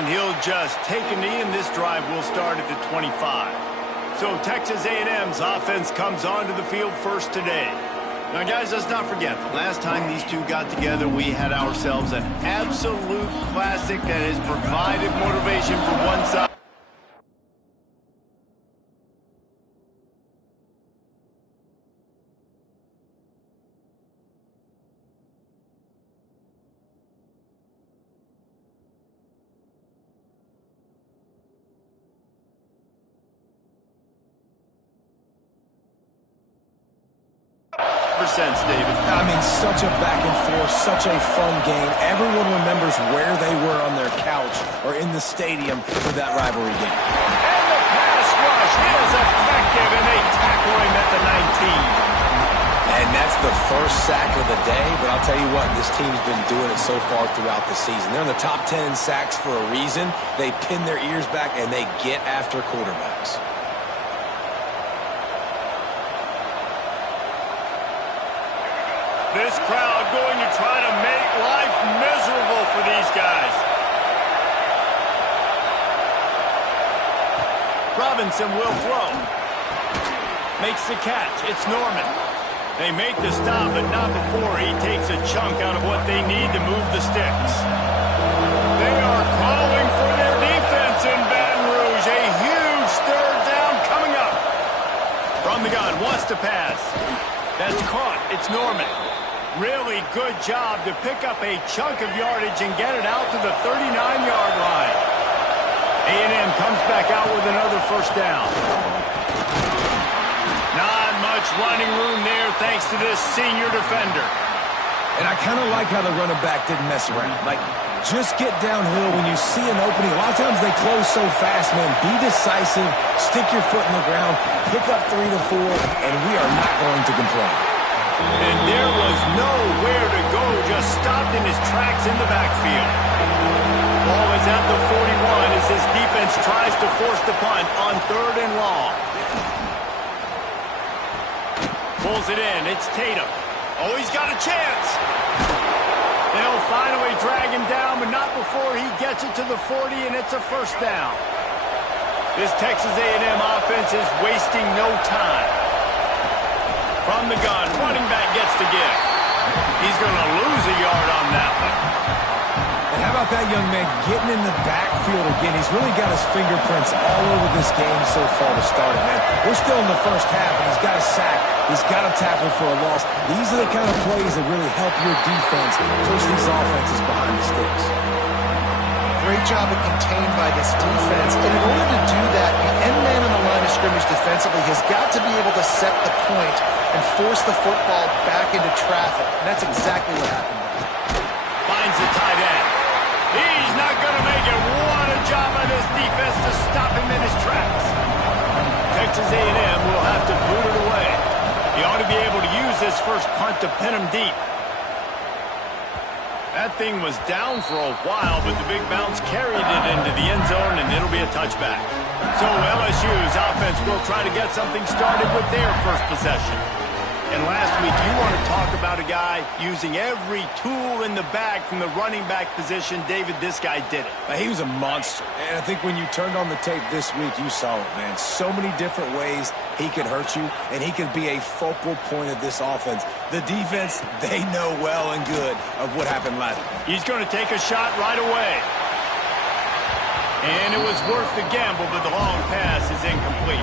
And he'll just take a knee, and this drive will start at the 25. So Texas A&M's offense comes onto the field first today. Now, guys, let's not forget, the last time these two got together, we had ourselves an absolute classic that has provided motivation for one side. Sense, David. I mean, such a back and forth, such a fun game. Everyone remembers where they were on their couch or in the stadium for that rivalry game. And the pass rush is effective, and they tackle him at the 19. And that's the first sack of the day, but I'll tell you what, this team's been doing it so far throughout the season. They're in the top 10 in sacks for a reason. They pin their ears back, and they get after quarterbacks. This crowd going to try to make life miserable for these guys. Robinson will throw. Makes the catch. It's Norman. They make the stop, but not before he takes a chunk out of what they need to move the sticks. They are calling for their defense in Baton Rouge. A huge third down coming up. From the gun, wants to pass. That's caught. It's Norman. Really good job to pick up a chunk of yardage and get it out to the 39-yard line. A&M comes back out with another first down. Not much running room there thanks to this senior defender. And I kind of like how the running back didn't mess around. Like, just get downhill when you see an opening. A lot of times they close so fast, man. Be decisive, stick your foot in the ground, pick up 3 to 4, and we are not going to complain. And there was nowhere to go, just stopped in his tracks in the backfield. Ball is at the 41 as his defense tries to force the punt on 3rd and long. Pulls it in, it's Tatum. Oh, he's got a chance. They'll finally drag him down, but not before he gets it to the 40, and it's a first down. This Texas A&M offense is wasting no time. From the gun, running back gets the give. He's going to lose a yard on that one. And how about that young man getting in the backfield again? He's really got his fingerprints all over this game so far to start it, man. We're still in the first half, and he's got a sack. He's got a tackle for a loss. These are the kind of plays that really help your defense push these offenses behind the sticks. Great job of contained by this defense. And in order to do that, the end man on the line of scrimmage defensively has got to be able to set the point and force the football back into traffic. And that's exactly what happened. Finds the tight end. He's not going to make it. What a job by this defense to stop him in his tracks. Texas A&M will have to boot it away. He ought to be able to use this first punt to pin him deep. That thing was down for a while, but the big bounce carried it into the end zone, and it'll be a touchback. So LSU's offense will try to get something started with their first possession. And last week, you want to talk about a guy using every tool in the bag from the running back position. David, this guy did it. He was a monster. And I think when you turned on the tape this week, you saw it, man. So many different ways he could hurt you, and he could be a focal point of this offense. The defense, they know well and good of what happened last week. He's going to take a shot right away. And it was worth the gamble, but the long pass is incomplete.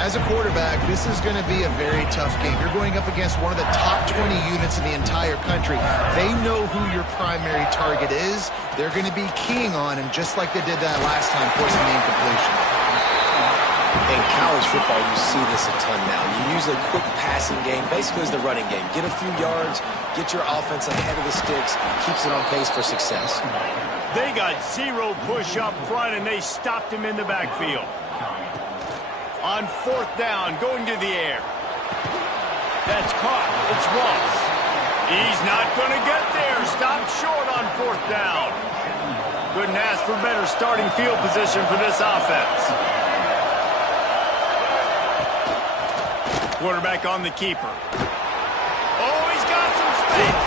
As a quarterback, this is going to be a very tough game. You're going up against one of the top 20 units in the entire country. They know who your primary target is. They're going to be keying on him just like they did that last time, forcing the incompletion. In college football, you see this a ton now. You use a quick passing game, basically as the running game. Get a few yards, get your offense ahead of the sticks, keeps it on pace for success. They got 0 push up front, and they stopped him in the backfield. On 4th down, going to the air. That's caught. It's Ross. He's not going to get there. Stopped short on 4th down. Couldn't ask for better starting field position for this offense. Quarterback on the keeper. Oh, he's got some space.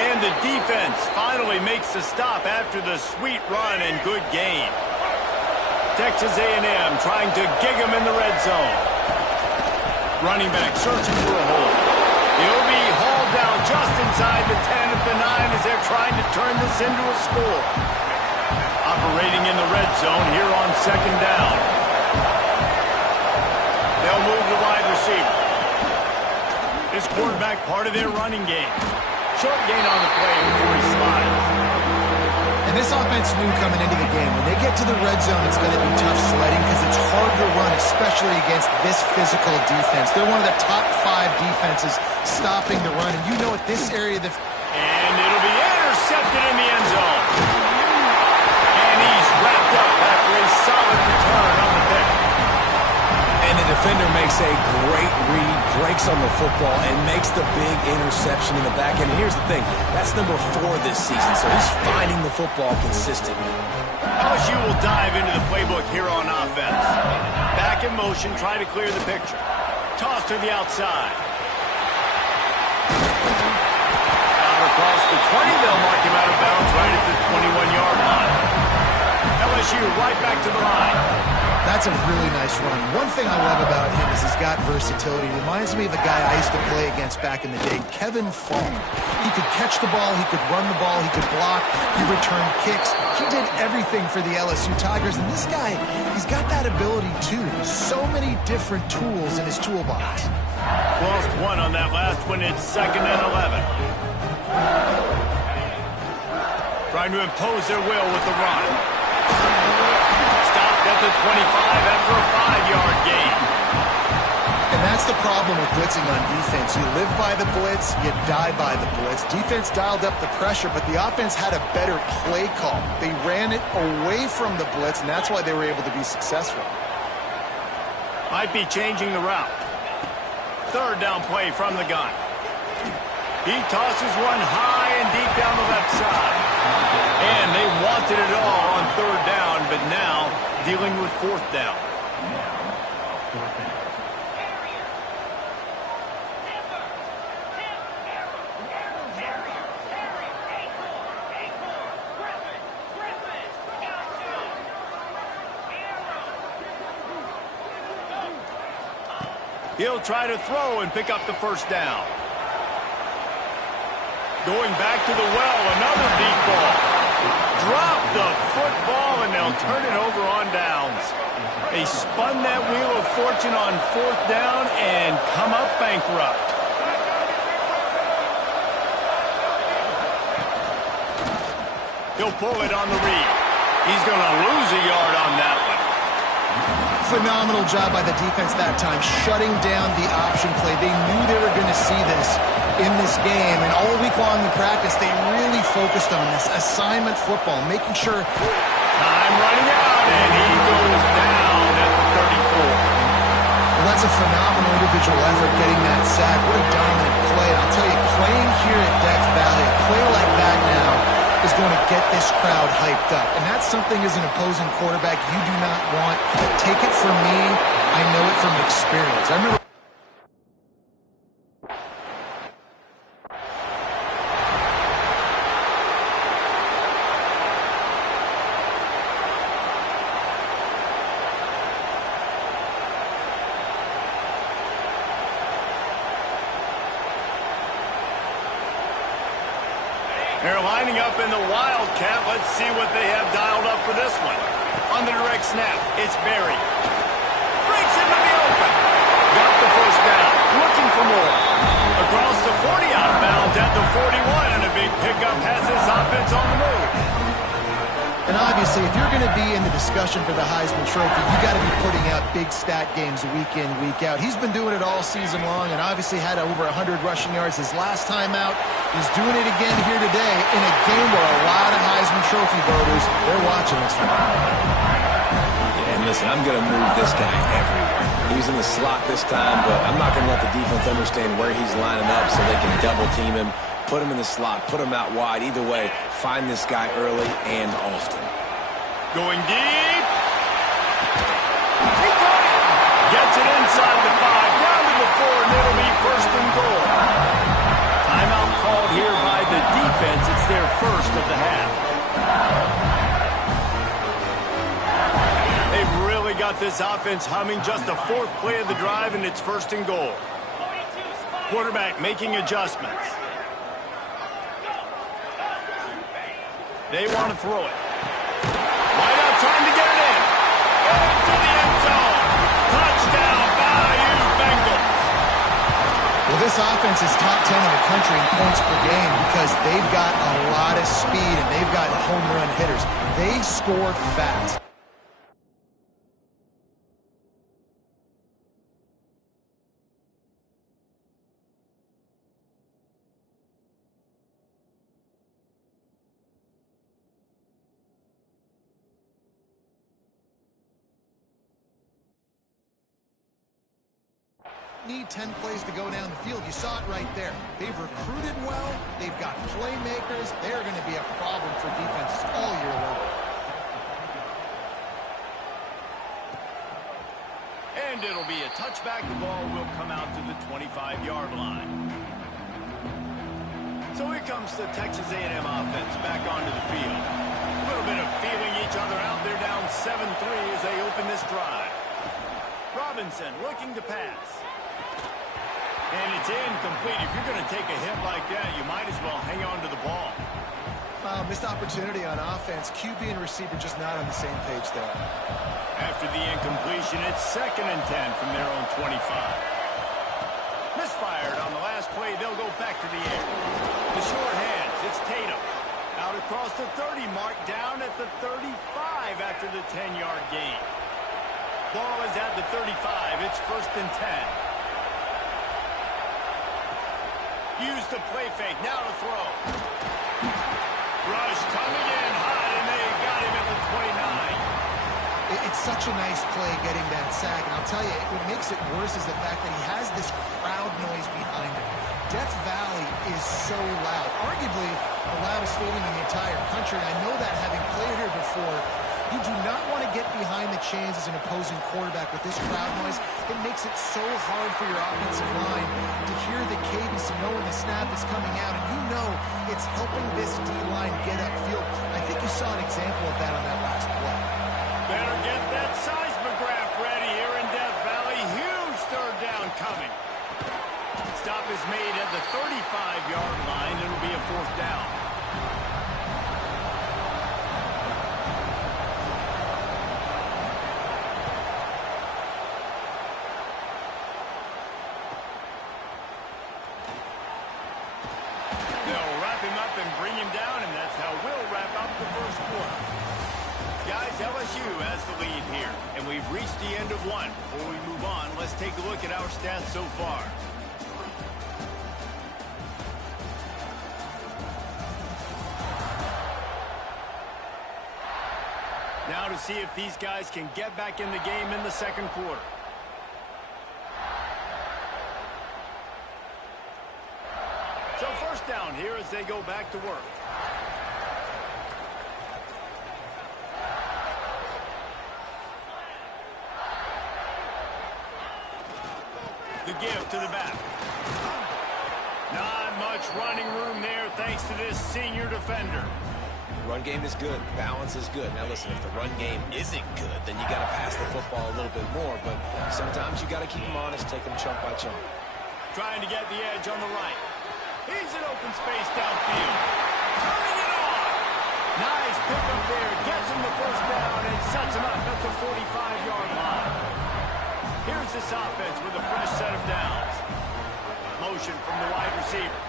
And And the defense finally makes the stop after the sweet run and good gain. Texas A&M trying to gig him in the red zone. Running back searching for a hole. He'll be hauled down just inside the 10 at the 9 as they're trying to turn this into a score. Operating in the red zone here on second down. They'll move the wide receiver. This quarterback part of their running game. Short gain on the play before he slides. And this offense knew coming into the game, when they get to the red zone, it's going to be tough sledding because it's hard to run, especially against this physical defense. They're one of the top 5 defenses stopping the run. And you know at this area, and it'll be intercepted in the end zone. And he's wrapped up after a solid return on the pick. And the defender makes a great read, breaks on the football, and makes the big interception in the back end. And here's the thing, that's number 4 this season, so he's finding the football consistently. LSU will dive into the playbook here on offense. Back in motion, try to clear the picture. Toss to the outside. Out across the 20, they'll mark him out of bounds right at the 21-yard line. LSU right back to the line. That's a really nice run. One thing I love about him is he's got versatility. Reminds me of a guy I used to play against back in the day, Kevin Falk. He could catch the ball, he could run the ball, he could block, he returned kicks. He did everything for the LSU Tigers, and this guy, he's got that ability too. So many different tools in his toolbox. Lost one on that last one. It's 2nd and 11. Trying to impose their will with the run. Stopped at the 25 after a 5-yard gain. And that's the problem with blitzing on defense. You live by the blitz, you die by the blitz. Defense dialed up the pressure, but the offense had a better play call. They ran it away from the blitz, and that's why they were able to be successful. Might be changing the route. 3rd down play from the gun. He tosses one high and deep down the left side. And they wanted it all on 3rd down, but now dealing with 4th down. He'll try to throw and pick up the 1st down. Going back to the well, another deep ball. Drop the football, and they'll turn it over on downs. They spun that wheel of fortune on 4th down and come up bankrupt. He'll pull it on the read. He's going to lose a yard on that one. Phenomenal job by the defense that time, shutting down the option play. They knew they were going to see this in this game, and all week long in practice, they really focused on this assignment football, making sure. Time running out, and he goes down at the 34. Well, that's a phenomenal individual effort getting that sack. What a dominant play. I'll tell you, playing here at Death Valley, a play like that now is going to get this crowd hyped up. And that's something as an opposing quarterback you do not want. Take it from me. I know it from experience. I remember they're lining up in the Wildcat. Let's see what they have dialed up for this one. On the direct snap, it's Berry. Breaks into the open. Got the 1st down. Looking for more. Across the 40, out of bounds at the 41, and a big pickup has this offense on the move. And obviously, if you're going to be in the discussion for the Heisman Trophy, you got to be putting out big stat games week in, week out. He's been doing it all season long and obviously had over 100 rushing yards his last time out. He's doing it again here today in a game where a lot of Heisman Trophy voters, they're watching this one. Yeah, and listen, I'm going to move this guy everywhere. He's in the slot this time, but I'm not going to let the defense understand where he's lining up so they can double team him. Put him in the slot, put him out wide. Either way, find this guy early and often. Going deep. He got it. Gets it inside the 5, down to the 4, and it'll be 1st and goal. Timeout called here by the defense got this offense humming. Just the fourth play of the drive, and it's first and goal. Quarterback making adjustments. They want to throw it. Right out, trying to get it in. Into the end zone. Touchdown, Bayou Bengals. Well, this offense is top 10 in the country in points per game because they've got a lot of speed and they've got home run hitters. They score fast. Need 10 plays to go down the field. You saw it right there. They've recruited well. They've got playmakers. They're going to be a problem for defenses all year long. And it'll be a touchback. The ball will come out to the 25-yard line. So here comes the Texas A&M offense back onto the field. A little bit of feeling each other out. They're down 7-3 as they open this drive. Robinson looking to pass. And it's incomplete. If you're going to take a hit like that, you might as well hang on to the ball. Missed opportunity on offense. QB and receiver just not on the same page there. After the incompletion, it's 2nd and 10 from their own 25. Misfired on the last play. They'll go back to the air. The short hands. It's Tatum. Out across the 30 mark, down at the 35 after the 10-yard gain. Ball is at the 35. It's 1st and 10. Use the play fake. Now to throw. Rush coming in hot, and they got him at the 29. It's such a nice play getting that sack. And I'll tell you, what makes it worse is the fact that he has this crowd noise behind him. Death Valley is so loud. Arguably the loudest stadium in the entire country. I know that having played here before. You do not want to get behind the chains as an opposing quarterback with this crowd noise. It makes it so hard for your offensive line to hear the cadence and know when the snap is coming out. And you know it's helping this D-line get upfield. I think you saw an example of that on that last play. Better get that seismograph ready here in Death Valley. Huge third down coming. Stop is made at the 35-yard line. It'll be a 4th down. And bring him down, and that's how we'll wrap up the first quarter. Guys, LSU has the lead here, and we've reached the end of one. Before we move on, let's take a look at our stats so far. Now to see if these guys can get back in the game in the second quarter. So first down here as they go back to work. The give to the back. Not much running room there thanks to this senior defender. Run game is good. Balance is good. Now listen, if the run game isn't good, then you got to pass the football a little bit more. But sometimes you got to keep them honest, take them chunk by chunk. Trying to get the edge on the right. He's in open space downfield. Turning it on. Nice pickup there. Gets him the first down and sets him up at the 45-yard line. Here's this offense with a fresh set of downs. Motion from the wide receiver.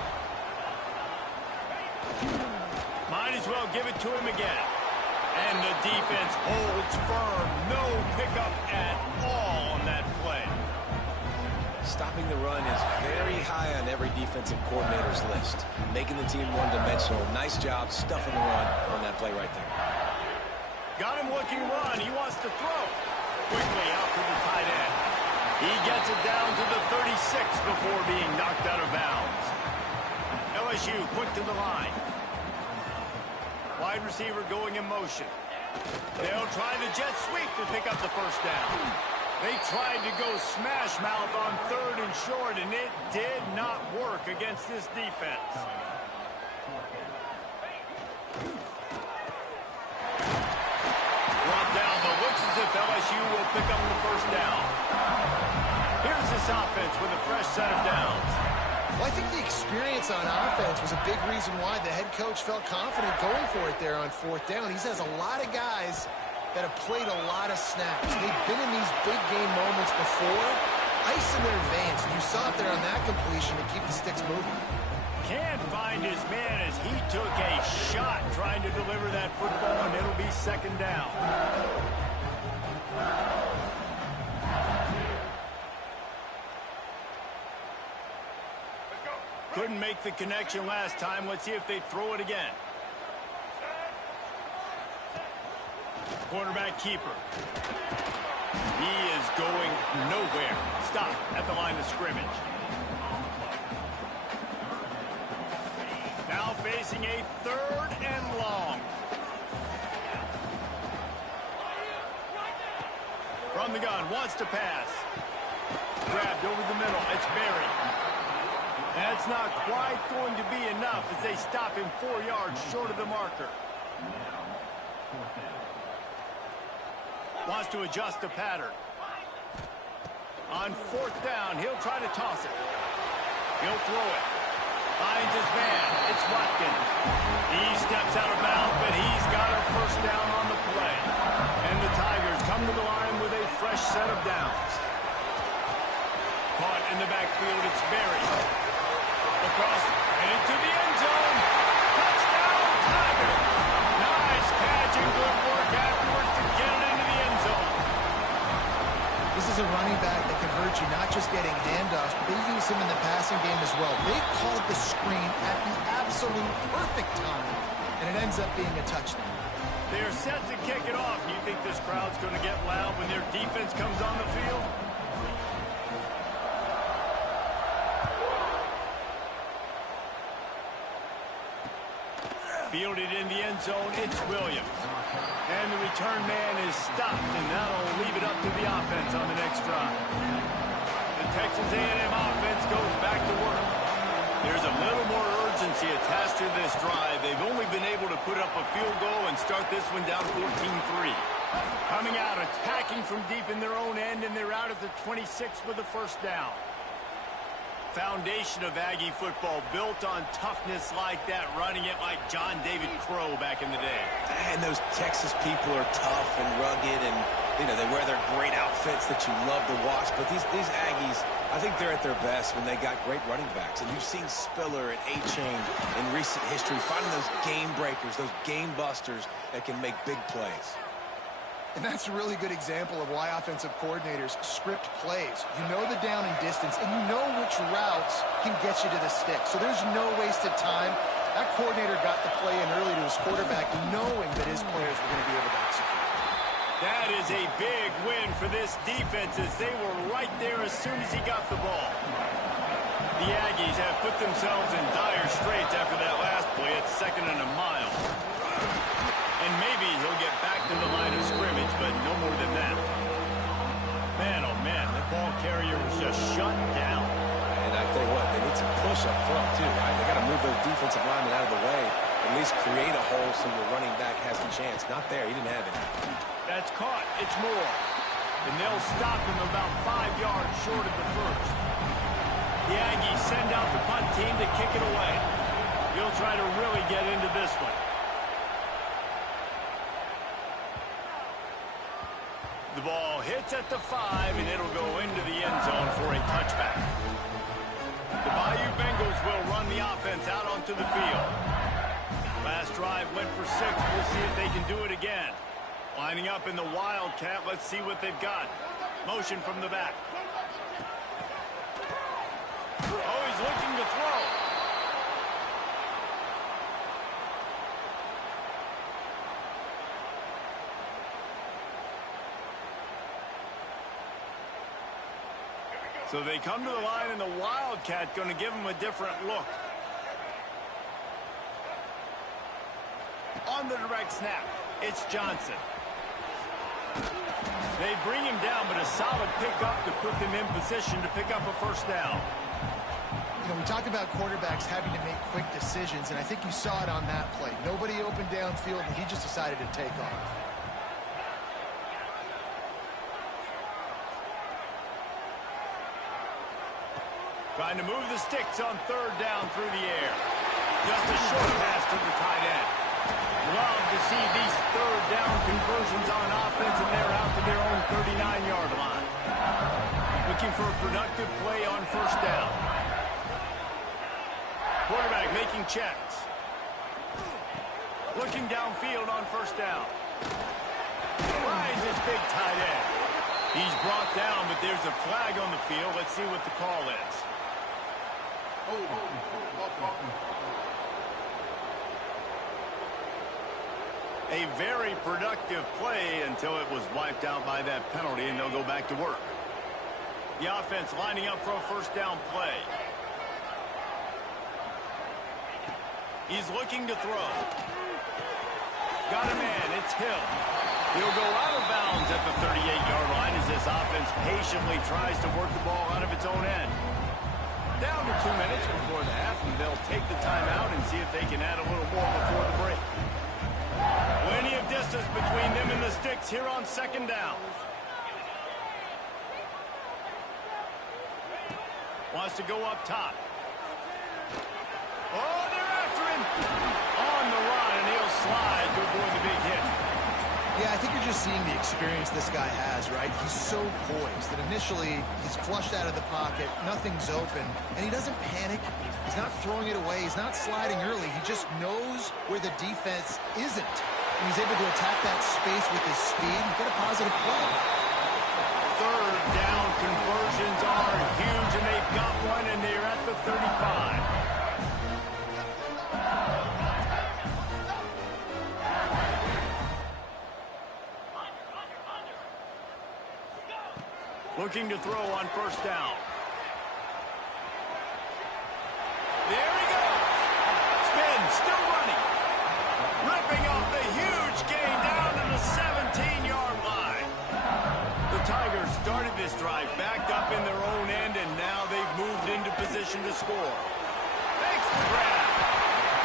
Might as well give it to him again. And the defense holds firm. No pickup at all on that play. Stopping the run is very high on every defensive coordinator's list. Making the team one-dimensional. Nice job stuffing the run on that play right there. Got him looking run. He wants to throw. Quickly out to the tight end. He gets it down to the 36 before being knocked out of bounds. LSU quick to the line. Wide receiver going in motion. They'll try the jet sweep to pick up the first down. They tried to go smash mouth on 3rd and short, and it did not work against this defense. Brought down, but looks as if LSU will pick up the first down. Here's this offense with a fresh set of downs. Well, I think the experience on offense was a big reason why the head coach felt confident going for it there on fourth down. He has a lot of guys that have played a lot of snaps. They've been in these big game moments before, ice in their veins. And you saw it there on that completion to keep the sticks moving. Can't find his man as he took a shot trying to deliver that football, and it'll be second down. Couldn't make the connection last time. Let's see if they throw it again. Quarterback keeper. He is going nowhere. Stop at the line of scrimmage. Now facing a third and long. From the gun, wants to pass. Grabbed over the middle. It's buried. That's not quite going to be enough as they stop him 4 yards short of the marker. Wants to adjust the pattern. On fourth down, he'll try to toss it. He'll throw it. Finds his man. It's Watkins. He steps out of bounds, but he's got a first down on the play. And the Tigers come to the line with a fresh set of downs. Caught in the backfield, it's buried. Across and into the end zone. Touchdown, Tigers. Nice catch and good work afterwards to get it into the end zone. This is a running back that can hurt you, not just getting handoffs, but they use him in the passing game as well. They called the screen at the absolute perfect time, and it ends up being a touchdown. They're set to kick it off. Do you think this crowd's going to get loud when their defense comes on the field? Fielded in the end zone, it's Williams. And the return man is stopped, and that'll leave it up to the offense on the next drive. The Texas A&M offense goes back to work. There's a little more urgency attached to this drive. They've only been able to put up a field goal and start this one down 14-3. Coming out, attacking from deep in their own end, and they're out at the 26 with a first down. Foundation of Aggie football built on toughness like that, running it like John David Crow back in the day. And those Texas people are tough and rugged, and they wear their great outfits that you love to watch. But these Aggies, I think they're at their best when they got great running backs. And you've seen Spiller and A-Chain in recent history finding those game breakers, those game busters that can make big plays. And that's a really good example of why offensive coordinators script plays. You know the down and distance, and you know which routes can get you to the stick. So there's no wasted time. That coordinator got the play in early to his quarterback, knowing that his players were going to be able to execute. That is a big win for this defense as they were right there as soon as he got the ball. The Aggies have put themselves in dire straits after that last play at 2nd and a mile. And maybe he'll get back to the line of scrimmage, but no more than that. Man, oh man, the ball carrier was just shut down. And I tell you what, they need some push up front too, right? They got to move those defensive linemen out of the way, at least create a hole so your running back has a chance. Not there, he didn't have it. That's caught, it's more. And they'll stop him about 5 yards short of the first. The Aggies send out the punt team to kick it away. He'll try to really get into this one. The ball hits at the 5, and it'll go into the end zone for a touchback. The Bayou Bengals will run the offense out onto the field. Last drive went for 6. We'll see if they can do it again. Lining up in the Wildcat. Let's see what they've got. Motion from the back. Oh, he's looking to throw. So they come to the line, and the Wildcat going to give them a different look. On the direct snap, it's Johnson. They bring him down, but a solid pickup to put them in position to pick up a first down. You know, we talk about quarterbacks having to make quick decisions, and I think you saw it on that play. Nobody opened downfield, and he just decided to take off. Trying to move the sticks on third down through the air. Just a short pass to the tight end. Love to see these third down conversions on offense, and they're out to their own 39-yard line. Looking for a productive play on first down. Quarterback making checks. Looking downfield on first down. Finds his big tight end. He's brought down, but there's a flag on the field. Let's see what the call is. A very productive play until it was wiped out by that penalty, and they'll go back to work. The offense lining up for a first down play. He's looking to throw. Got a man, it's Hill. He'll go out of bounds at the 38-yard line as this offense patiently tries to work the ball out of its own end. Down to 2 minutes before the half, and they'll take the timeout and see if they can add a little more before the break. Plenty of distance between them and the sticks here on second down. Wants to go up top. Oh, they're after him. On the run, and he'll slide to avoid the big hit. Yeah, I think you're just seeing the experience this guy has, right? He's so poised that initially he's flushed out of the pocket, nothing's open, and he doesn't panic. He's not throwing it away. He's not sliding early. He just knows where the defense isn't. And he's able to attack that space with his speed and get a positive play. Third down conversions are huge, and they've got one, and they're at the 35. Looking to throw on first down. There he goes. Spin, still running. Ripping off the huge gain down to the 17-yard line. The Tigers started this drive backed up in their own end, and now they've moved into position to score. Makes the grab.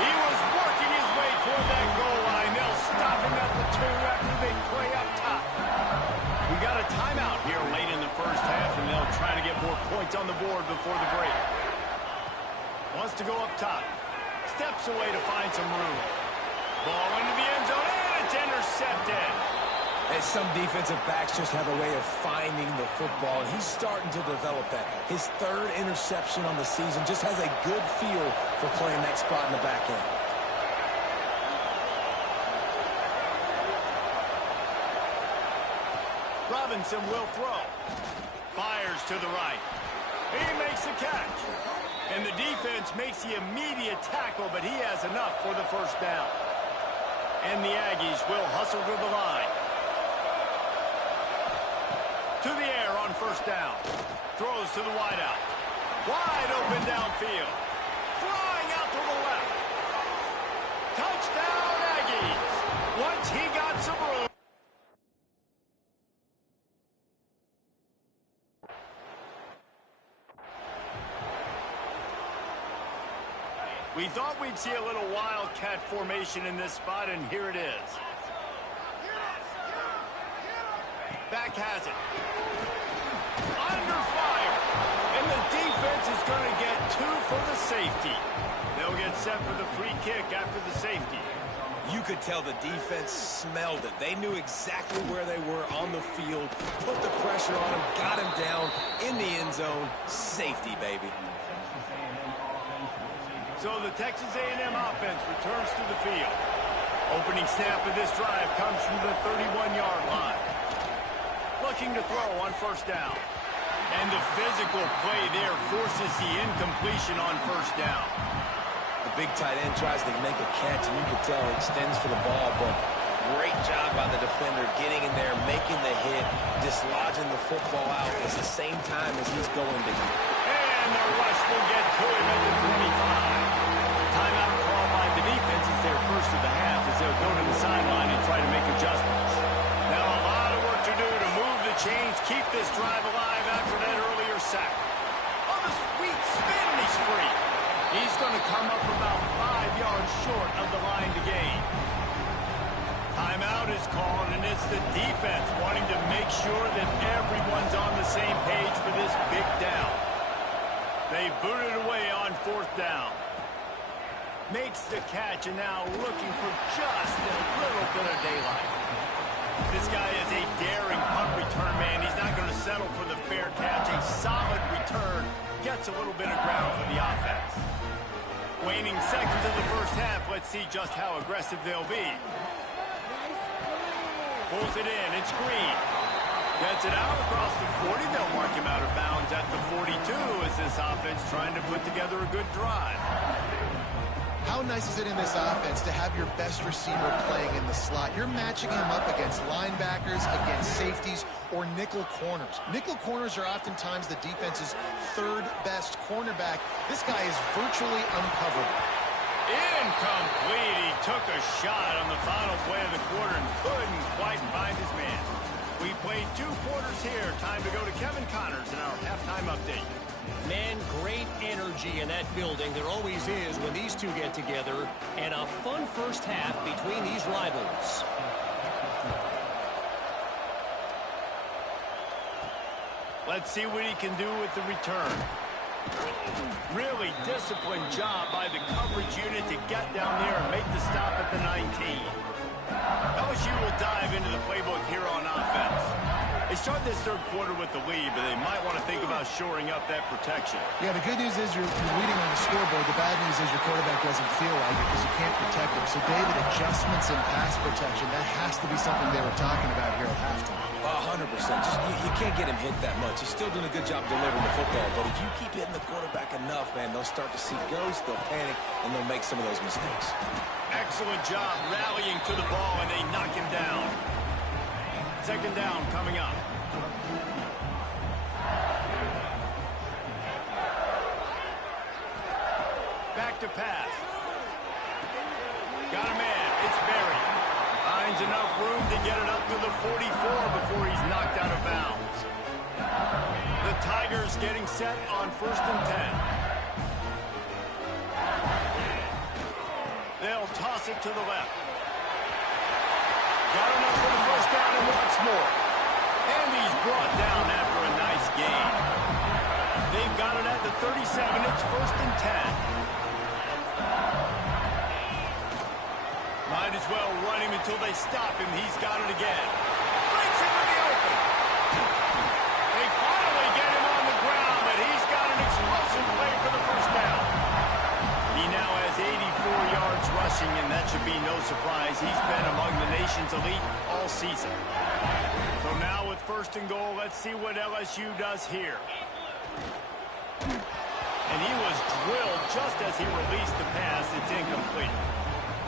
He was working his way toward that goal line. They'll stop him at the 2 after they play up top. We got a timeout here late in the first half, and they'll try to get more points on the board before the break. Wants to go up top. Steps away to find some room. Ball into the end zone, and it's intercepted. And some defensive backs just have a way of finding the football, and he's starting to develop that. His third interception on the season just has a good feel for playing that spot in the back end. Robinson will throw. Fires to the right. He makes the catch. And the defense makes the immediate tackle, but he has enough for the first down. And the Aggies will hustle to the line. To the air on first down. Throws to the wideout. Wide open downfield. Flying out to the left. Touchdown Aggies. Once he got some room. We thought we'd see a little wildcat formation in this spot, and here it is. Back has it. Under fire. And the defense is going to get 2 for the safety. They'll get set for the free kick after the safety. You could tell the defense smelled it. They knew exactly where they were on the field, put the pressure on him, got him down in the end zone. Safety, baby. So the Texas A&M offense returns to the field. Opening snap of this drive comes from the 31-yard line. Looking to throw on first down. And the physical play there forces the incompletion on first down. The big tight end tries to make a catch, and you can tell he extends for the ball, but great job by the defender getting in there, making the hit, dislodging the football out at the same time as he's going to hit. And the rush will get to him at the 25. Timeout called by the defense is their first of the half as they'll go to the sideline and try to make adjustments. Now a lot of work to do to move the chains, keep this drive alive after that earlier sack. Oh, the sweet spin, he's free. He's going to come up about 5 yards short of the line to gain. Timeout is called, and it's the defense wanting to make sure that everyone's on the same page for this big down. They booted away on 4th down. Makes the catch and now looking for just a little bit of daylight. This guy is a daring punt return man. He's not going to settle for the fair catch. A solid return gets a little bit of ground for the offense. Waning seconds of the first half. Let's see just how aggressive they'll be. Pulls it in. It's Green. Gets it out across the 40. They'll mark him out of bounds at the 42 as this offense trying to put together a good drive. How nice is it in this offense to have your best receiver playing in the slot? You're matching him up against linebackers, against safeties, or nickel corners. Nickel corners are oftentimes the defense's 3rd best cornerback. This guy is virtually uncoverable. Incomplete. He took a shot on the final play of the quarter and couldn't quite find his man. We played 2 quarters here. Time to go to Kevin Connors in our halftime update. Man, great energy in that building. There always is when these two get together. And a fun first half between these rivals. Let's see what he can do with the return. Really disciplined job by the coverage unit to get down there and make the stop at the 19. LSU will dive into the playbook here on offense. They start this 3rd quarter with the lead, but they might want to think about shoring up that protection. Yeah, the good news is you're leading on the scoreboard. The bad news is your quarterback doesn't feel like it because you can't protect him. So, David, adjustments in pass protection, that has to be something they were talking about here at halftime. 100%. Just, you can't get him hit that much. He's still doing a good job delivering the football, but if you keep hitting the quarterback enough, man, they'll start to see ghosts, they'll panic, and they'll make some of those mistakes. Excellent job rallying to the ball, and they knock him down. 2nd down coming up. Back to pass. Got a man. It's Barry. Finds enough room to get it up to the 44 before he's knocked out of bounds. The Tigers getting set on 1st and 10. They'll toss it to the left. Got enough for the 1st down and wants more. And he's brought down after a nice gain. They've got it at the 37. It's 1st and 10. Might as well run him until they stop him. He's got it again. Breaks him in the open. They finally get him on the ground, but he's got an explosive play for the 1st down. He now has 84 yards rushing, and that should be no surprise. He's been among the nation's elite all season. So now with 1st and goal, let's see what LSU does here. And he was drilled just as he released the pass. It's incomplete.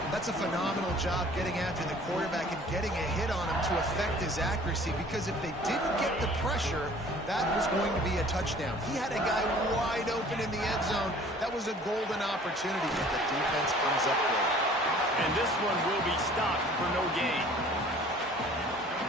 That's a phenomenal job getting after the quarterback and getting a hit on him to affect his accuracy, because if they didn't get the pressure, that was going to be a touchdown. He had a guy wide open in the end zone. That was a golden opportunity, but the defense comes up with it. And this one will be stopped for no gain.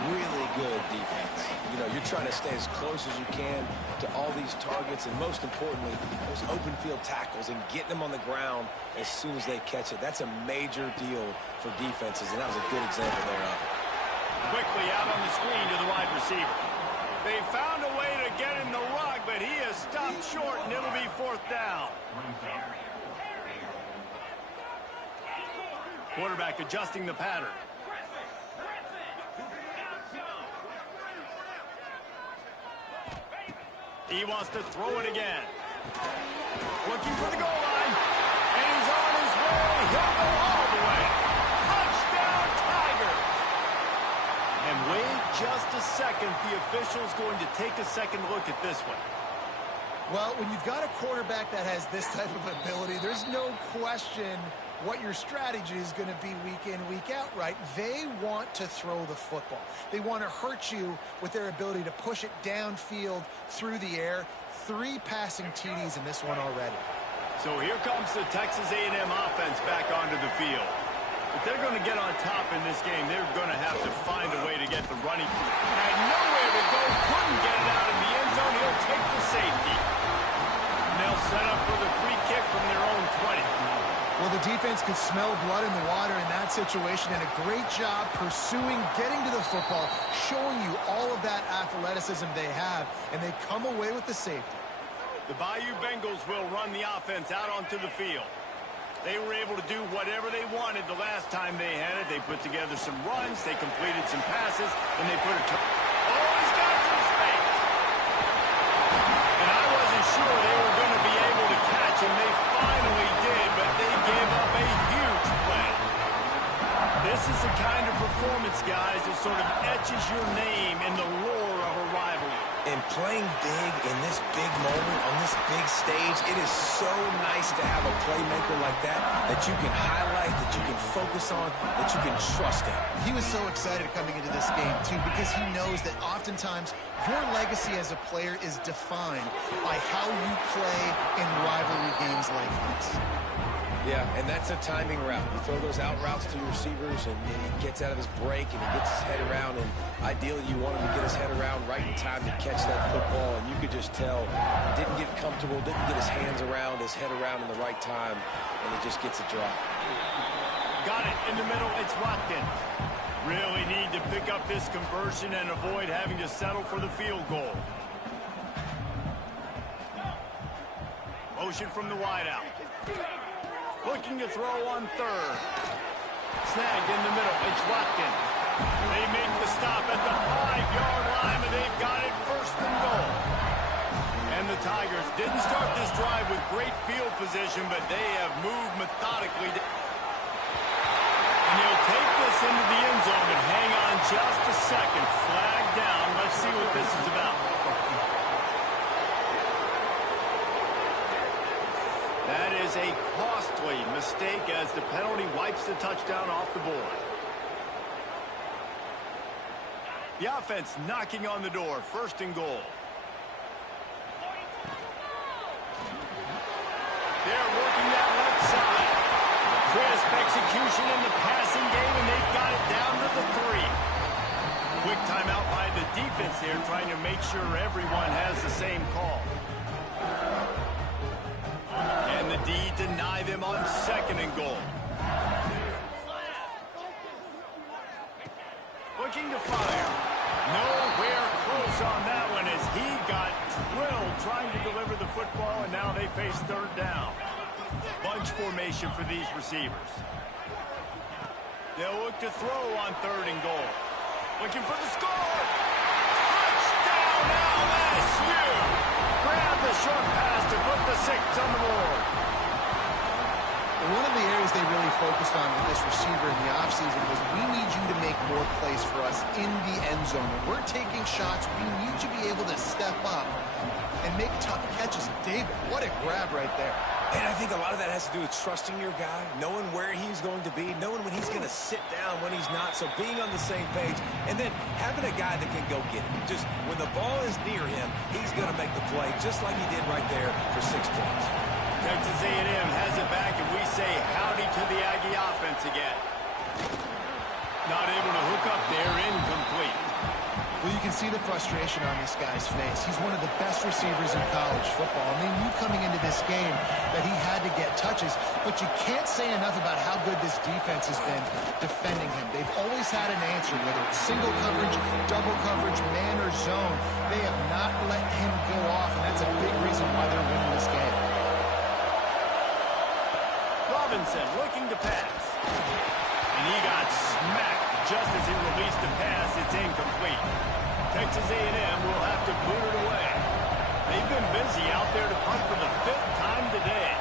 Really good defense. You know, you're trying to stay as close as you can to all these targets, and most importantly, those open field tackles and getting them on the ground as soon as they catch it. That's a major deal for defenses, and that was a good example there of it. Quickly out on the screen to the wide receiver. They found a way to get in the rug, but he is stopped short, and it'll be 4th down. Quarterback adjusting the pattern. He wants to throw it again. Looking for the goal line. And he's on his way. He'll go all the way. Touchdown, Tiger. And wait just a second. The official's going to take a second look at this one. Well, when you've got a quarterback that has this type of ability, there's no question what your strategy is going to be week in, week out, right? They want to throw the football. They want to hurt you with their ability to push it downfield through the air. 3 passing TDs in this one already. So here comes the Texas A&M offense back onto the field. If they're going to get on top in this game, they're going to have to find a way to get the running. Had nowhere to go, couldn't get it out of the end zone. He'll take the safety. And they'll set up for the free kick from their own 20. Well, the defense could smell blood in the water in that situation, and a great job pursuing, getting to the football, showing you all of that athleticism they have, and they come away with the safety. The Bayou Bengals will run the offense out onto the field. They were able to do whatever they wanted the last time they had it. They put together some runs, they completed some passes, and they put a... Oh, he's got some space! And I wasn't sure they were going to be able to catch him. They finally did, but they gave up a huge play. This is the kind of performance, guys, that sort of etches your name in the lore of a rivalry. And playing big in this big moment, on this big stage, it is so nice to have a playmaker like that you can highlight, that you can focus on, that you can trust in. He was so excited coming into this game, too, because he knows that oftentimes your legacy as a player is defined by how you play in rivalry games like this. Yeah, and that's a timing route. You throw those out routes to your receivers, and he gets out of his break, and he gets his head around, and ideally you want him to get his head around right in time to catch that football, and you could just tell he didn't get comfortable, didn't get his hands around, his head around in the right time, and he just gets a drop. Got it in the middle. It's Watkins. Really need to pick up this conversion and avoid having to settle for the field goal. Motion from the wideout. Looking to throw on third. Snagged in the middle. It's Watkins. They make the stop at the 5-yard line, and they've got it first and goal. And the Tigers didn't start this drive with great field position, but they have moved methodically. And he'll take this into the end zone, but hang on just a second. Flag down. Let's see what this is about. That is a costly mistake as the penalty wipes the touchdown off the board. The offense knocking on the door, first and goal. They're working that left side. Crisp execution in the passing game, and they've got it down to the 3. Quick timeout by the defense here, trying to make sure everyone has the same call. And the D deny them on second and goal. Looking to fire. Nowhere close on that one as he got drilled trying to deliver the football, and now they face third down. Bunch formation for these receivers. They'll look to throw on third and goal. Looking for the score. Touchdown LSU. Grab the short pass to put the 6 on the board. One of the areas they really focused on with this receiver in the offseason was we need you to make more plays for us in the end zone. When we're taking shots, we need you to be able to step up and make tough catches. David, what a grab right there. And I think a lot of that has to do with trusting your guy, knowing where he's going to be, knowing when he's going to sit down, when he's not, so being on the same page, and then having a guy that can go get it. Just when the ball is near him, he's going to make the play, just like he did right there for 6 points. Texas A&M has it back, and we say howdy to the Aggie offense again. Not able to hook up there, incomplete. Well, you can see the frustration on this guy's face. He's one of the best receivers in college football, and they knew coming into this game that he had to get touches, but you can't say enough about how good this defense has been defending him. They've always had an answer, whether it's single coverage, double coverage, man or zone. They have not let him go off, and that's a big reason why they're winning this game. Robinson looking to pass. And he got smacked just as he released the pass. It's incomplete. Texas A&M will have to boot it away. They've been busy out there to punt for the 5th time today.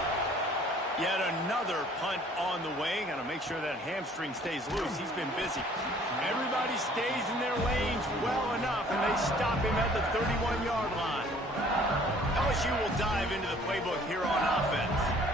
Yet another punt on the way. Got to make sure that hamstring stays loose. He's been busy. Everybody stays in their lanes well enough, and they stop him at the 31-yard line. LSU will dive into the playbook here on offense.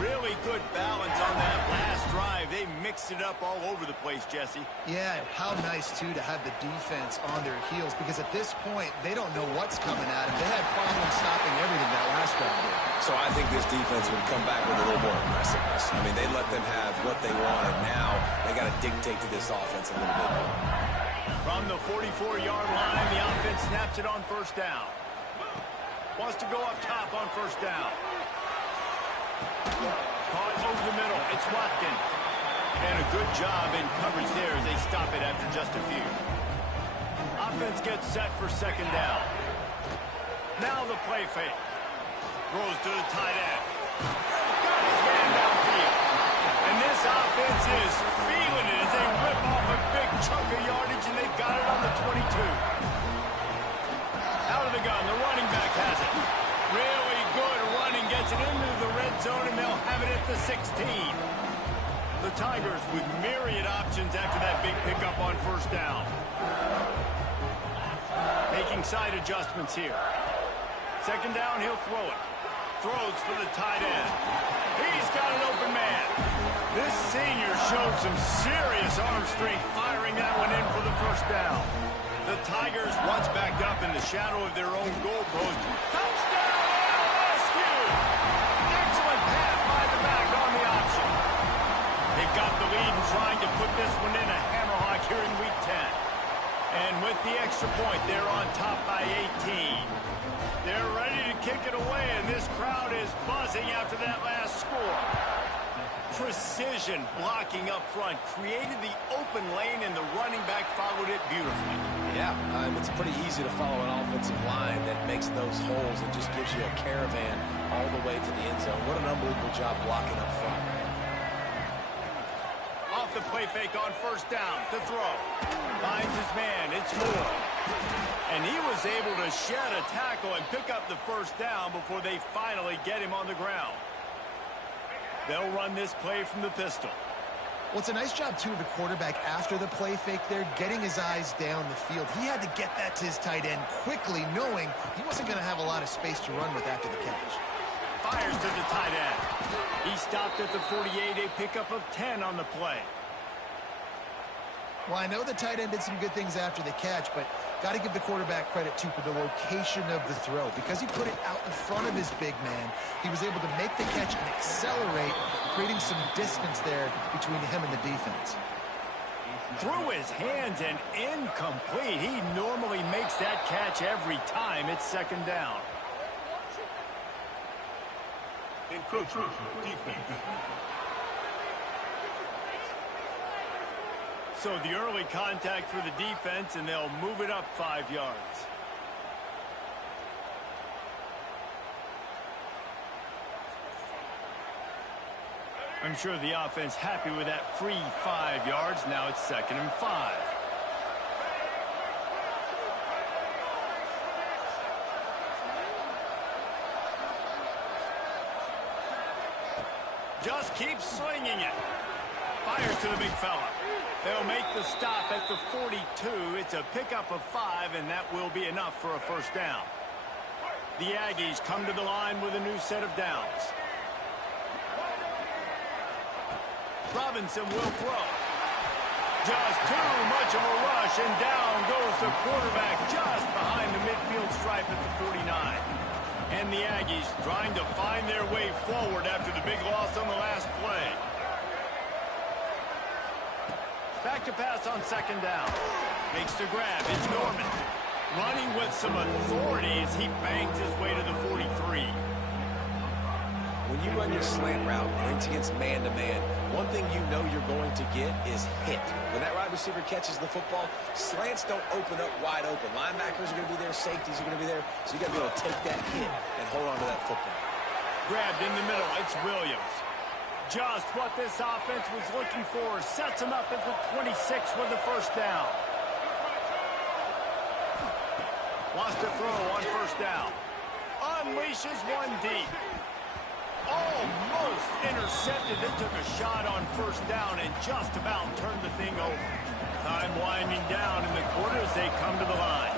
Really good balance on that last drive. They mixed it up all over the place, Jesse. Yeah, how nice, too, to have the defense on their heels, because at this point, they don't know what's coming at them. They had problems stopping everything that last drive did. So I think this defense would come back with a little more aggressiveness. I mean, they let them have what they wanted. Now they got to dictate to this offense a little bit more. From the 44-yard line, the offense snaps it on first down. Wants to go up top on first down. Caught over the middle. It's Watkins. And a good job in coverage there as they stop it after just a few. Offense gets set for second down. Now the play fake. Throws to the tight end. Got his man downfield. And this offense is feeling it as they rip off a big chunk of yardage, and they've got it on the 22. Out of the gun, the running back has it. Really good running, gets it into the red zone, and they'll have it at the 16. The Tigers with myriad options after that big pickup on first down. Making side adjustments here. Second down, he'll throw it. Throws for the tight end. He's got an open man. This senior showed some serious arm strength firing that one in for the first down. The Tigers once backed up in the shadow of their own goalpost. Touchdown, LSU! Excellent pass by the back on the option. They've got the lead and trying to put this one in a hammerlock here in Week 10. And with the extra point, they're on top by 18. They're ready to kick it away, and this crowd is buzzing after that last score. Precision blocking up front created the open lane, and the running back followed it beautifully. Yeah, it's pretty easy to follow an offensive line that makes those holes and just gives you a caravan all the way to the end zone. What an unbelievable job blocking up front. Off the play fake on first down to throw. Finds his man. It's Moore. And he was able to shed a tackle and pick up the first down before they finally get him on the ground. They'll run this play from the pistol. Well, it's a nice job, too, of the quarterback after the play fake there, getting his eyes down the field. He had to get that to his tight end quickly, knowing he wasn't going to have a lot of space to run with after the catch. Fires to the tight end. He stopped at the 48, a pickup of 10 on the play. Well, I know the tight end did some good things after the catch, but got to give the quarterback credit, too, for the location of the throw. Because he put it out in front of his big man, he was able to make the catch and accelerate, creating some distance there between him and the defense. Through his hands and incomplete. He normally makes that catch every time. It's second down. Encroachment defense. So the early contact for the defense, and they'll move it up 5 yards. I'm sure the offense happy with that free 5 yards. Now it's 2nd and 5. Just keeps slinging it. Fires to the big fella. They'll make the stop at the 42. It's a pickup of 5, and that will be enough for a first down. The Aggies come to the line with a new set of downs. Robinson will throw. Just too much of a rush, and down goes the quarterback just behind the midfield stripe at the 49. And the Aggies trying to find their way forward after the big loss on the last play. Back to pass on second down. Makes the grab. It's Norman. Running with some authority as he bangs his way to the 43. When you run your slant route and it's against man-to-man, one thing you know you're going to get is hit. When that wide receiver catches the football, slants don't open up wide open. Linebackers are going to be there, safeties are going to be there, so you got to be able to take that hit and hold on to that football. Grabbed in the middle, it's Williams. Just what this offense was looking for. Sets him up at the 26 with the first down. Wants to throw on first down. Unleashes one deep. Almost intercepted. They took a shot on first down and just about turned the thing over. Time winding down in the quarter as they come to the line.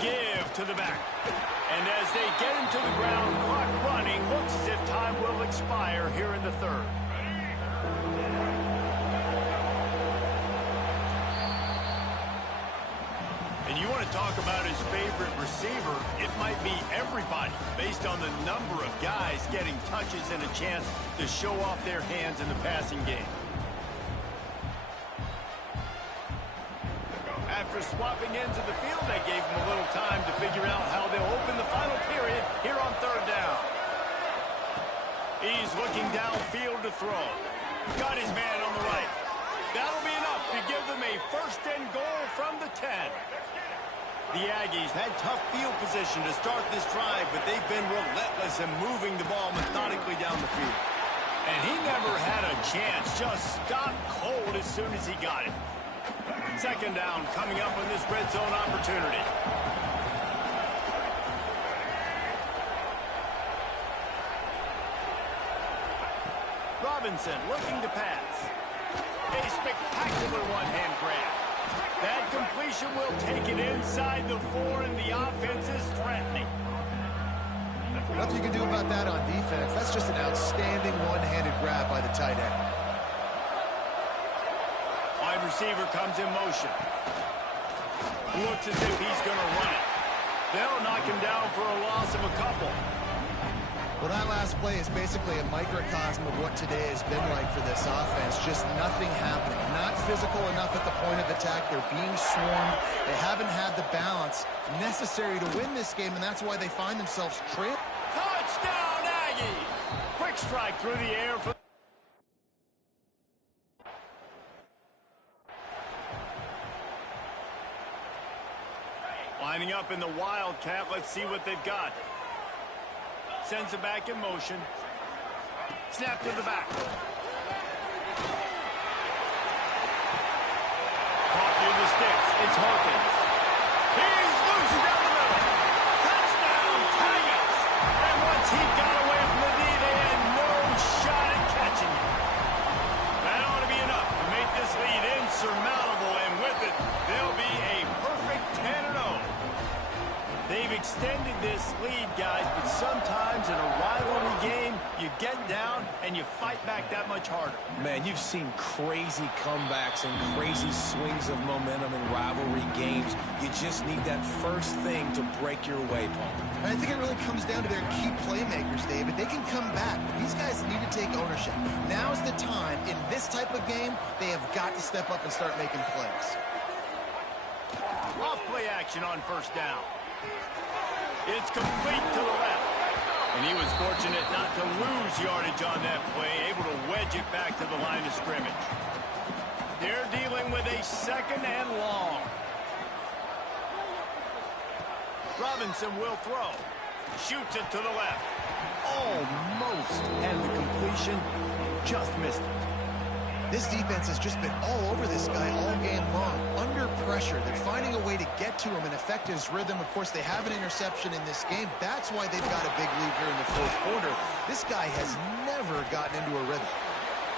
Give to the back. And as they get him to the ground, clock running, looks as if time will expire here in the third. And you want to talk about his favorite receiver, it might be everybody, based on the number of guys getting touches and a chance to show off their hands in the passing game. After swapping ends of the field, that gave him a little time to figure out how they'll open the final period here on third down. He's looking downfield to throw. Got his man on the right. That'll be enough to give them a first and goal from the 10. The Aggies had tough field position to start this drive, but they've been relentless in moving the ball methodically down the field. And he never had a chance, just stopped cold as soon as he got it. Second down coming up on this red zone opportunity. Robinson looking to pass. A spectacular one-hand grab. That completion will take it inside the 4, and the offense is threatening. Nothing you can do about that on defense. That's just an outstanding one-handed grab by the tight end. Wide receiver comes in motion. Looks as if he's going to run it. They'll knock him down for a loss of a couple. Well, that last play is basically a microcosm of what today has been like for this offense. Just nothing happening. Not physical enough at the point of attack. They're being swarmed. They haven't had the balance necessary to win this game, and that's why they find themselves trailing. Touchdown, Aggies! Quick strike through the air for... Lining up in the Wildcat. Let's see what they've got. Sends it back in motion. Snap to the back. Caught near the sticks. It's Hawkins. He's loose down the middle. Touchdown, Tigers! And once he got away from the D, they had no shot at catching it. That ought to be enough to make this lead insurmountable, and with it, they'll be a perfect 10-0. They've extended this lead, guys, but sometimes in a rivalry game, you get down and you fight back that much harder. Man, you've seen crazy comebacks and crazy swings of momentum in rivalry games. You just need that first thing to break your way, Paul. And I think it really comes down to their key playmakers, David. They can come back, but these guys need to take ownership. Now's the time. In this type of game, they have got to step up and start making plays. Off play action on first down. It's complete to the left. And he was fortunate not to lose yardage on that play, able to wedge it back to the line of scrimmage. They're dealing with a second and long. Robinson will throw. Shoots it to the left. Almost. And the completion just missed it. This defense has just been all over this guy all game long. Under pressure. They're finding a way to get to him and affect his rhythm. Of course, they have an interception in this game. That's why they've got a big lead here in the fourth quarter. This guy has never gotten into a rhythm.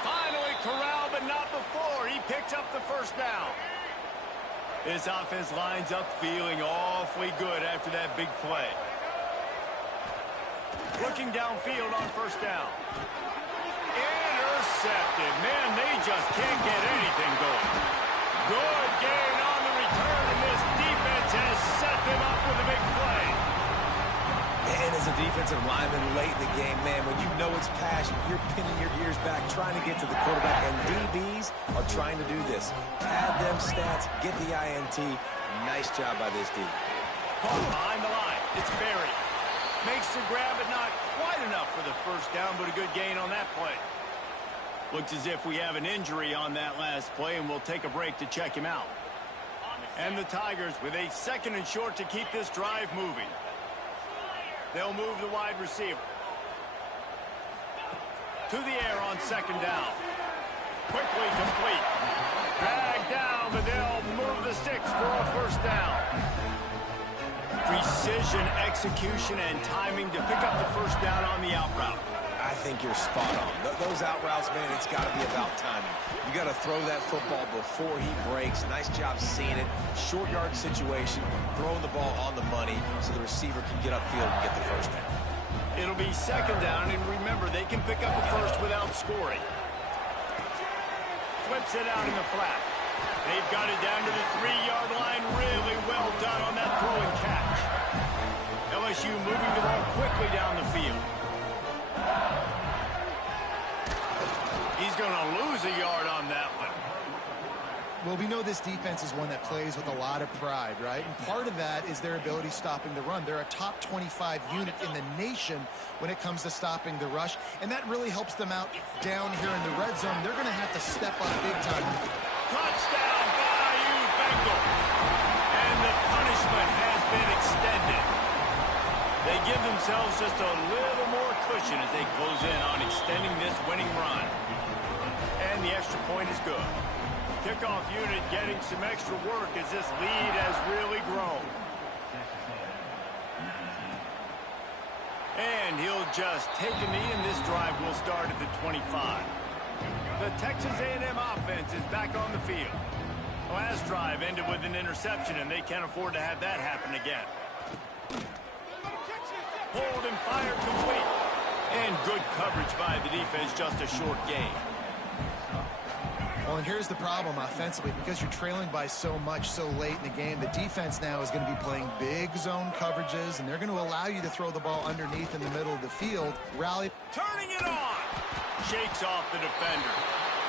Finally corralled, but not before. He picks up the first down. This offense lines up feeling awfully good after that big play. Looking downfield on first down. Intercepted. Man, they just can't get anything going. Good gain on the return, and this defense has set them up with a big play. And as a defensive lineman late in the game, man, when you know it's passion, you're pinning your ears back, trying to get to the quarterback, and DBs are trying to do this. Pad them stats, get the INT. Nice job by this D. Caught behind the line. It's Berry. Makes the grab, but not quite enough for the first down, but a good gain on that play. Looks as if we have an injury on that last play, and we'll take a break to check him out. And the Tigers with a second and short to keep this drive moving. They'll move the wide receiver. To the air on second down. Quickly complete. Dragged down, but they'll move the sticks for a first down. Precision, execution, and timing to pick up the first down on the out route. I think you're spot on. Those out routes, man, it's got to be about timing. You got to throw that football before he breaks. Nice job seeing it. Short yard situation, throwing the ball on the money so the receiver can get upfield and get the first down. It'll be second down, and remember, they can pick up the first without scoring. Flips it out in the flat. They've got it down to the 3-yard line. Really well done on that throw and catch. LSU moving the ball quickly down the field. He's going to lose a yard on that one. Well, we know this defense is one that plays with a lot of pride, right? And part of that is their ability stopping the run. They're a top 25 unit in the nation when it comes to stopping the rush, and that really helps them out down here in the red zone. They're going to have to step up big time. Touchdown, Bayou Bengals. And the punishment has been extended. They give themselves just a little more cushion as they close in on extending this winning run. And the extra point is good. Kickoff unit getting some extra work as this lead has really grown. And he'll just take a knee, and this drive will start at the 25. The Texas A&M offense is back on the field. Last drive ended with an interception, and they can't afford to have that happen again. Hold and fire complete. And good coverage by the defense, just a short gain. Well, and here's the problem offensively. Because you're trailing by so much so late in the game, the defense now is going to be playing big zone coverages, and they're going to allow you to throw the ball underneath in the middle of the field. Rally. Turning it on. Shakes off the defender.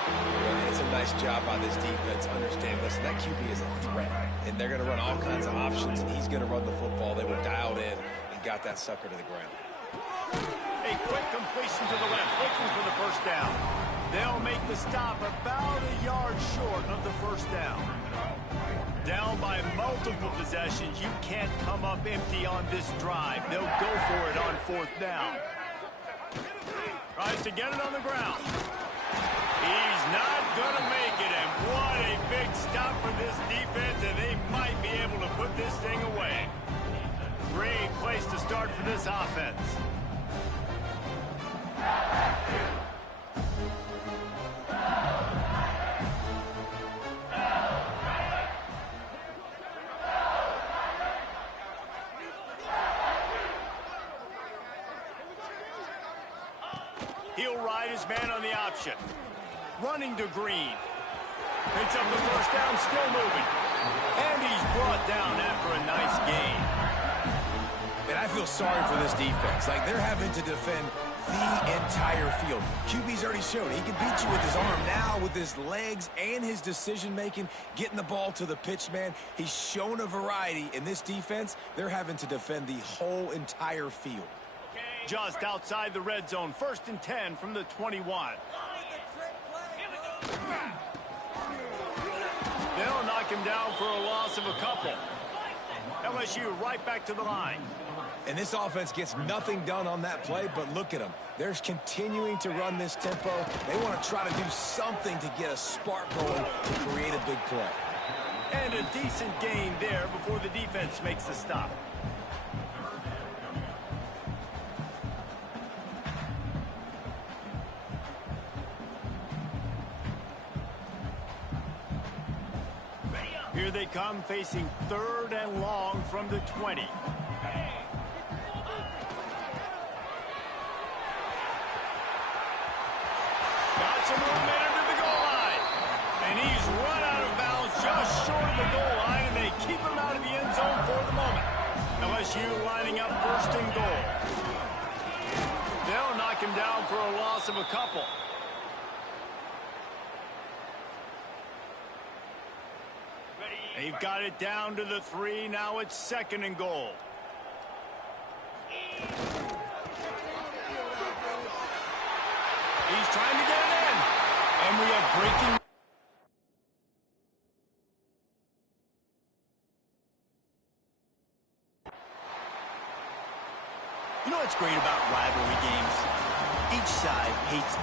Yeah, it's a nice job by this defense. Understand, listen, that QB is a threat, and they're going to run all kinds of options, and he's going to run the football. They were dialed in and got that sucker to the ground. A quick completion to the left, looking for the first down. They'll make the stop about a yard short of the first down. Down by multiple possessions, you can't come up empty on this drive. They'll go for it on fourth down. Tries to get it on the ground. He's not going to make it, and what a big stop for this defense, and they might be able to put this thing away. Great place to start for this offense. He'll ride his man on the option. Running to Green. Picks up the first down, still moving. And he's brought down after a nice gain. And I feel sorry for this defense. Like, they're having to defend the entire field. QB's already showed he can beat you with his arm. Now with his legs and his decision-making, getting the ball to the pitch man, he's shown a variety. In this defense, they're having to defend the whole entire field. Just outside the red zone, 1st and 10 from the 21. They'll knock him down for a loss of a couple. LSU right back to the line. And this offense gets nothing done on that play, but look at them. They're continuing to run this tempo. They want to try to do something to get a spark going to create a big play. And a decent gain there before the defense makes the stop. Here they come, facing 3rd and long from the 20. Got some movement under the goal line. And he's run out of bounds just short of the goal line, and they keep him out of the end zone for the moment. LSU lining up 1st and goal. They'll knock him down for a loss of a couple. They've got it down to the 3. Now it's 2nd and goal. He's trying to get it in. And we have breaking. You know what's great about rivalry games? Each side hates